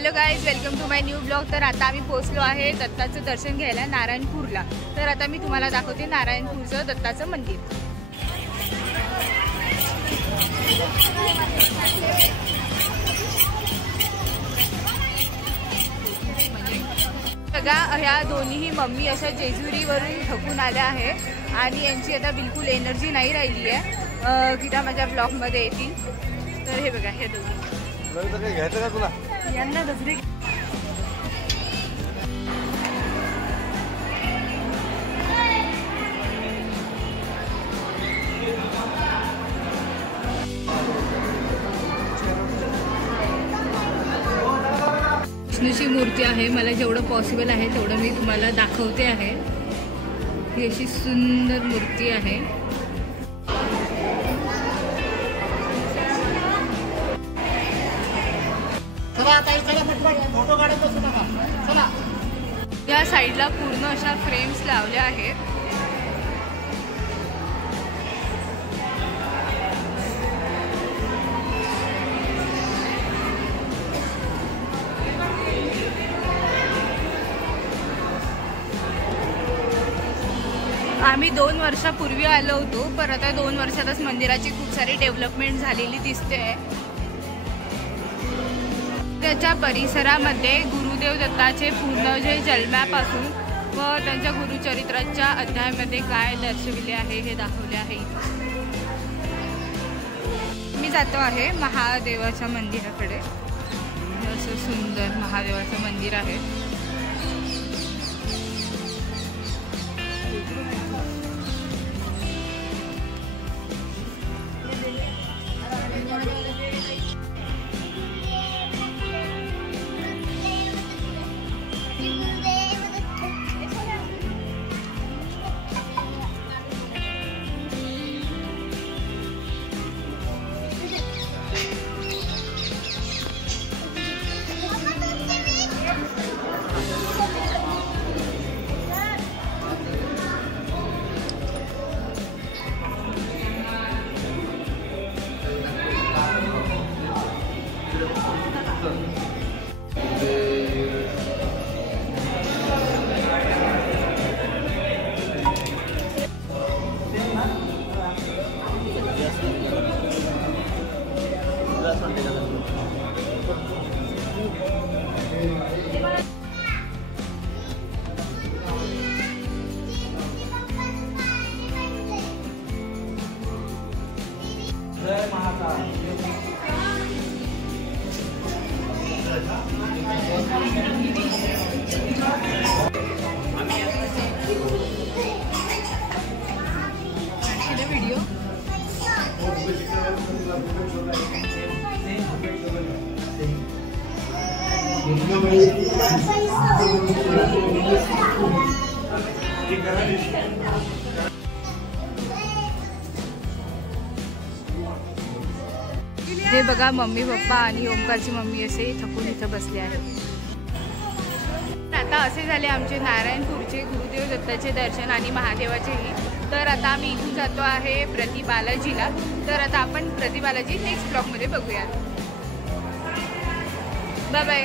Hello guys, welcome to my new blog. तर आता आम्ही पोहोचलो आहे दत्ताचं दर्शन घ्यायला नारायणपूरला। तर आता मी तुम्हाला दाखवते नारायणपूरचं दत्ताचं मंदिर। बघा, ह्या दोन्हीही मम्मी अशा जेजुरीवरून थकून आल्या आहे आणि यांची आता बिलकुल एनर्जी नाही राहिली आहे की त्या माझ्या ब्लॉगमध्ये येतील। तर हे बघा, हे दोघी घ्यायचं का तुला यांना दसरी विष्णूची मूर्ती आहे। मला जेवढं पॉसिबल आहे तेवढं मी तुम्हाला दाखवते आहे। ही अशी सुंदर मूर्ती आहे। फोटो काढत बसू नका, चला। या साईडला पूर्ण अशा फ्रेम्स लावल्या आहेत। आम्ही 2 वर्षापूर्वी आलो होतो, पण आता 2 वर्षातच मंदिराची खूप सारी डेव्हलपमेंट झालेली दिसते। त्याच्या परिसरामध्ये गुरुदेव दत्ताचे पूर्ण जे जन्मापासून व त्यांच्या गुरुचरित्राच्या अध्यायामध्ये काय दर्शविले आहे हे दाखवले आहे। मी जातो आहे महादेवाच्या मंदिराकडे। असं सुंदर महादेवाचं मंदिर आहे। जय महाकाल। व्हिडिओ हे बघा, मम्मी पप्पा आणि ओमकारची मम्मी असे थकून इथं बसले आहेत। आता असे झाले आमचे नारायणपूरचे गुरुदेव दत्ताचे दर्शन आणि महादेवाचेही। तर आता आम्ही इथून जातो आहे प्रति बालाजीला। तर आता आपण प्रति बालाजी नेक्स्ट ब्लॉगमध्ये बघूयात। Bye bye.